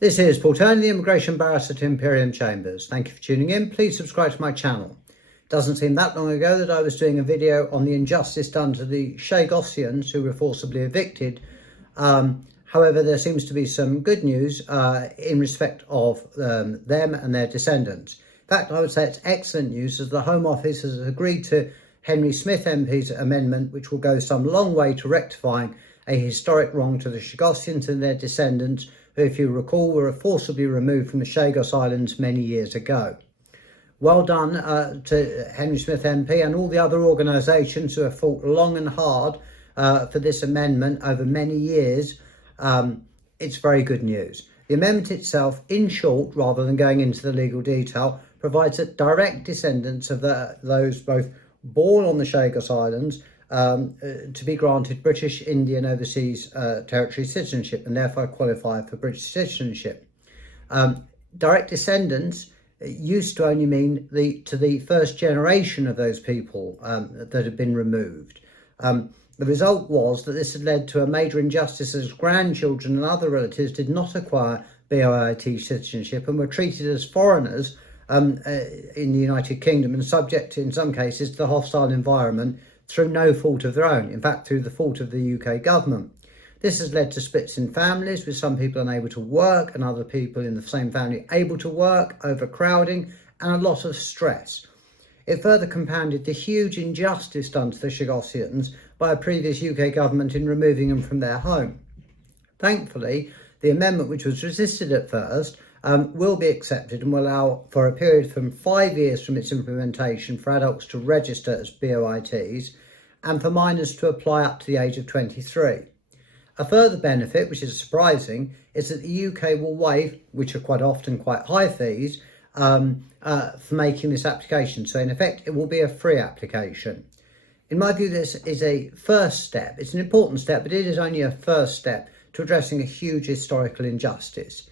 This is Paul Turner, the Immigration Barrister at Imperium Chambers. Thank you for tuning in. Please subscribe to my channel. It doesn't seem that long ago that I was doing a video on the injustice done to the Chagossians who were forcibly evicted. However, there seems to be some good news in respect of them and their descendants. In fact, I would say it's excellent news as the Home Office has agreed to Henry Smith MP's amendment, which will go some long way to rectifying a historic wrong to the Chagossians and their descendants, who, if you recall, were forcibly removed from the Chagos Islands many years ago. Well done to Henry Smith MP and all the other organisations who have fought long and hard for this amendment over many years. It's very good news. The amendment itself, in short, rather than going into the legal detail, provides that direct descendants of those both born on the Chagos Islands to be granted British, Indian, overseas territory citizenship and therefore qualify for British citizenship. Direct descendants used to only mean to the first generation of those people that had been removed. The result was that this had led to a major injustice as grandchildren and other relatives did not acquire Biot citizenship and were treated as foreigners in the United Kingdom and subject, in some cases, to the hostile environment through no fault of their own, in fact through the fault of the UK government. This has led to splits in families, with some people unable to work and other people in the same family able to work, overcrowding and a lot of stress. It further compounded the huge injustice done to the Chagossians by a previous UK government in removing them from their home. Thankfully, the amendment, which was resisted at first, will be accepted and will allow for a period from 5 years from its implementation for adults to register as BOITs and for minors to apply up to the age of 23. A further benefit, which is surprising, is that the UK will waive, which are quite often quite high fees, for making this application. So in effect, it will be a free application. In my view, this is a first step. It's an important step, but it is only a first step to addressing a huge historical injustice.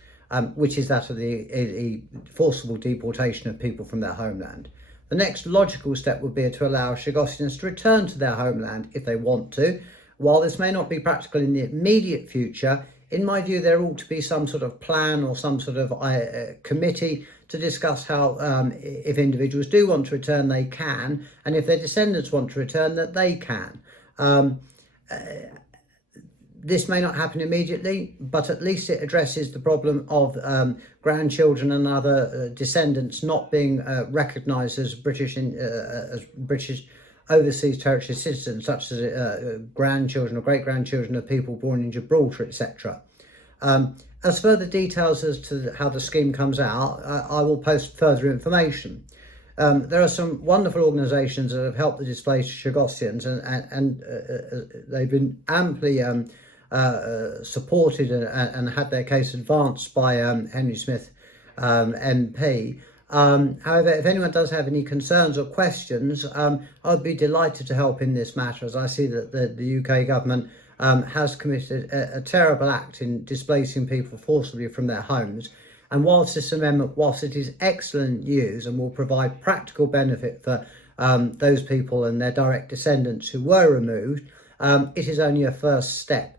Which is that of the forcible deportation of people from their homeland. The next logical step would be to allow Chagossians to return to their homeland if they want to. While this may not be practical in the immediate future, in my view, there ought to be some sort of plan or some sort of committee to discuss how, if individuals do want to return, they can, and if their descendants want to return, that they can. This may not happen immediately, but at least it addresses the problem of grandchildren and other descendants not being recognised as British overseas territory citizens, such as grandchildren or great-grandchildren of people born in Gibraltar, etc. As further details as to how the scheme comes out, I will post further information. There are some wonderful organisations that have helped the displaced Chagossians, and they've been amply supported and had their case advanced by Henry Smith MP. However, if anyone does have any concerns or questions, I'd be delighted to help in this matter, as I see that the UK government has committed a terrible act in displacing people forcibly from their homes. And whilst this amendment, whilst it is excellent news and will provide practical benefit for those people and their direct descendants who were removed, it is only a first step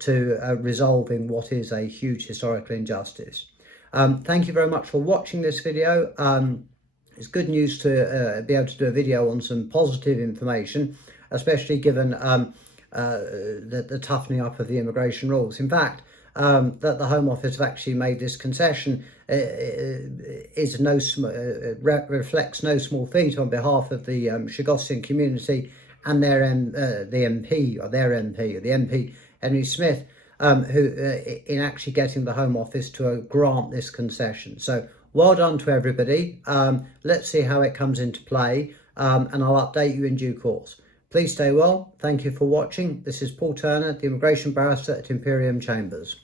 to resolving what is a huge historical injustice. Thank you very much for watching this video. It's good news to be able to do a video on some positive information, especially given the toughening up of the immigration rules. In fact, that the Home Office have actually made this concession reflects no small feat on behalf of the Chagossian community and the MP Henry Smith, who in actually getting the Home Office to grant this concession. So well done to everybody. Let's see how it comes into play, and I'll update you in due course. Please stay well. Thank you for watching. This is Paul Turner, the Immigration Barrister at Imperium Chambers.